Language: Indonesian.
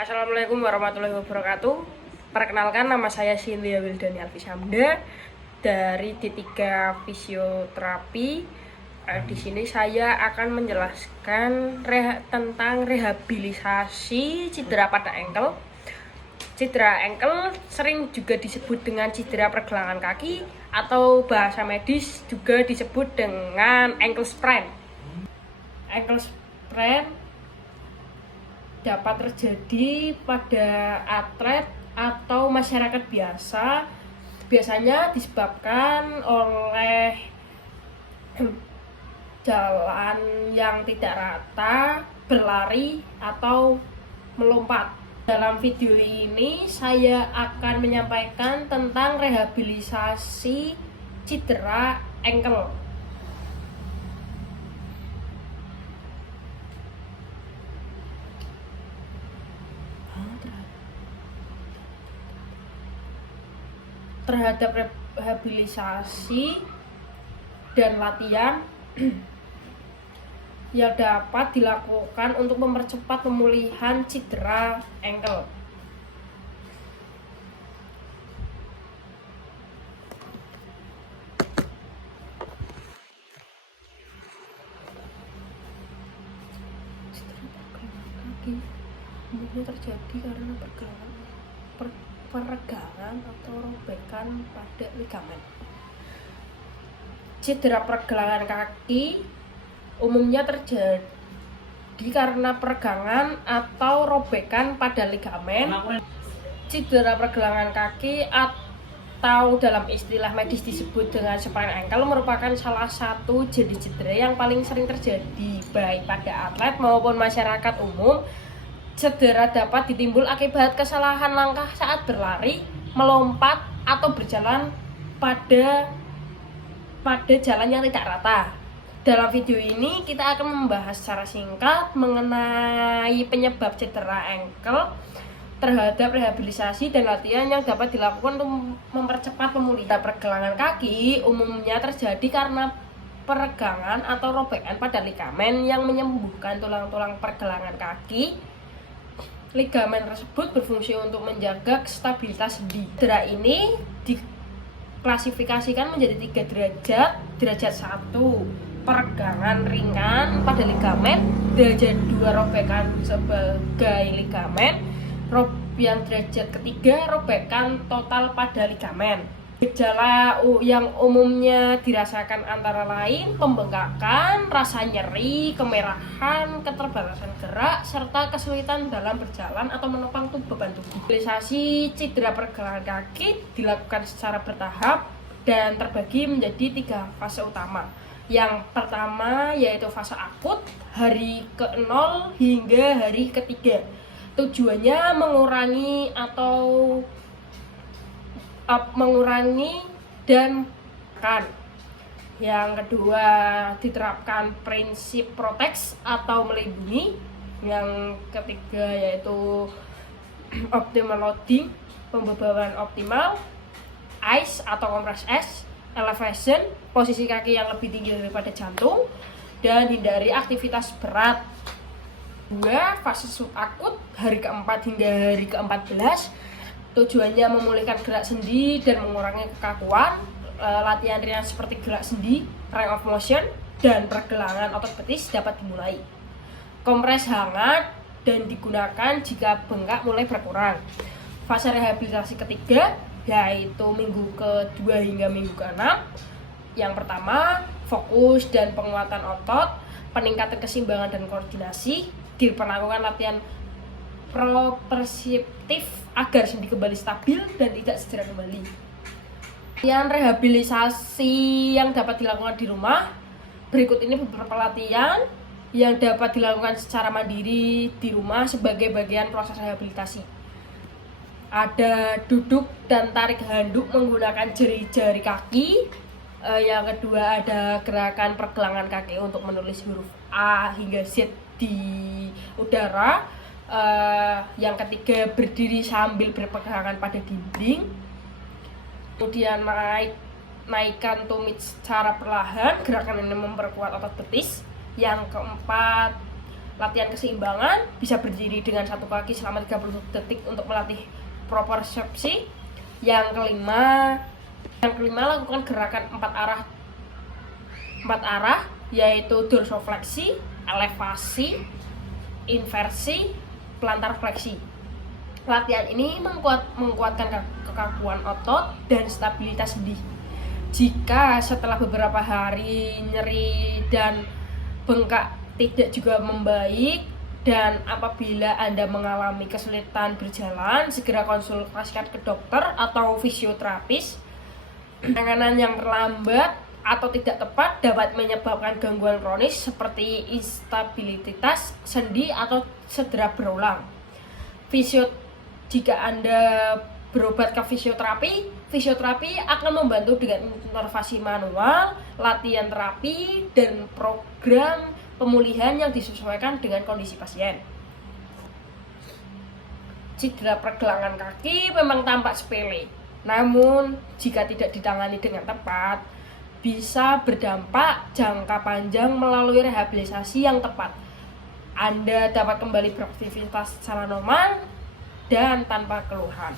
Assalamualaikum warahmatullahi wabarakatuh. Perkenalkan, nama saya Cynthia Wildani Alfisamda dari D3 Fisioterapi. Di sini saya akan menjelaskan tentang rehabilitasi cedera pada ankle. Cedera ankle sering juga disebut dengan cedera pergelangan kaki atau bahasa medis juga disebut dengan ankle sprain. Ankle sprain dapat terjadi pada atlet atau masyarakat biasa, biasanya disebabkan oleh jalan yang tidak rata, berlari, atau melompat. Dalam video ini saya akan menyampaikan tentang rehabilitasi cedera ankle. Terhadap rehabilitasi dan latihan yang dapat dilakukan untuk mempercepat pemulihan cedera ankle. Cedera pergelangan kaki umumnya terjadi karena peregangan atau robekan pada ligamen. Cedera pergelangan kaki umumnya terjadi karena peregangan atau robekan pada ligamen. Cedera pergelangan kaki atau dalam istilah medis disebut dengan sprain ankle merupakan salah satu jenis cedera yang paling sering terjadi baik pada atlet maupun masyarakat umum. Cedera dapat ditimbul akibat kesalahan langkah saat berlari, melompat, atau berjalan pada jalan yang tidak rata. Dalam video ini kita akan membahas secara singkat mengenai penyebab cedera ankle, terhadap rehabilitasi dan latihan yang dapat dilakukan untuk mempercepat pemulihan. Pergelangan kaki umumnya terjadi karena peregangan atau robekan pada ligamen yang menyembuhkan tulang-tulang pergelangan kaki. Ligamen tersebut berfungsi untuk menjaga stabilitas sendi. Cedera ini diklasifikasikan menjadi 3 derajat. Derajat 1, peregangan ringan pada ligamen. Derajat 2, robekan sebagai ligamen. Yang derajat ketiga, robekan total pada ligamen. Gejala yang umumnya dirasakan antara lain pembengkakan, rasa nyeri, kemerahan, keterbatasan gerak, serta kesulitan dalam berjalan atau menopang beban tubuh. Rehabilitasi cedera pergelangan kaki dilakukan secara bertahap dan terbagi menjadi 3 fase utama. Yang pertama yaitu fase akut, hari ke-0 hingga hari ke-3. Tujuannya mengurangi dan kan. Yang kedua diterapkan prinsip proteks atau melindungi. Yang ketiga yaitu optimal loading, pembebanan optimal, ice atau kompres es, elevation, posisi kaki yang lebih tinggi daripada jantung, dan hindari aktivitas berat. 2. Fase subakut, hari ke-4 hingga hari ke-14. Tujuannya memulihkan gerak sendi dan mengurangi kekakuan. Latihan ringan seperti gerak sendi, range of motion, dan pergelangan otot betis dapat dimulai. Kompres hangat dan digunakan jika bengkak mulai berkurang. Fase rehabilitasi ketiga yaitu minggu ke-2 hingga minggu ke-6. Yang pertama, fokus dan penguatan otot, peningkatan keseimbangan dan koordinasi. Diperlakukan latihan proprioceptif agar sendi kembali stabil dan tidak cedera kembali. Latihan rehabilitasi yang dapat dilakukan di rumah. Berikut ini beberapa latihan yang dapat dilakukan secara mandiri di rumah sebagai bagian proses rehabilitasi. Ada duduk dan tarik handuk menggunakan jari-jari kaki. Yang kedua ada gerakan pergelangan kaki untuk menulis huruf A hingga Z di udara. Yang ketiga berdiri sambil berpegangan pada dinding. Kemudian naikkan tumit secara perlahan. Gerakan ini memperkuat otot betis. Yang keempat Latihan keseimbangan, bisa berdiri dengan satu kaki selama 30 detik untuk melatih propriosepsi. Yang kelima, lakukan gerakan empat arah yaitu dorsofleksi, elevasi, inversi, plantar fleksi. Latihan ini menguatkan kekakuan otot dan stabilitas sendi. Jika setelah beberapa hari nyeri dan bengkak tidak juga membaik, dan apabila Anda mengalami kesulitan berjalan, segera konsultasikan ke dokter atau fisioterapis. Penanganan yang terlambat atau tidak tepat dapat menyebabkan gangguan kronis seperti instabilitas sendi atau cedera berulang. Jika Anda berobat ke fisioterapi akan membantu dengan intervensi manual, latihan terapi, dan program pemulihan yang disesuaikan dengan kondisi pasien. Cedera pergelangan kaki memang tampak sepele, namun jika tidak ditangani dengan tepat, bisa berdampak jangka panjang melalui rehabilitasi yang tepat. Anda dapat kembali beraktivitas secara normal dan tanpa keluhan.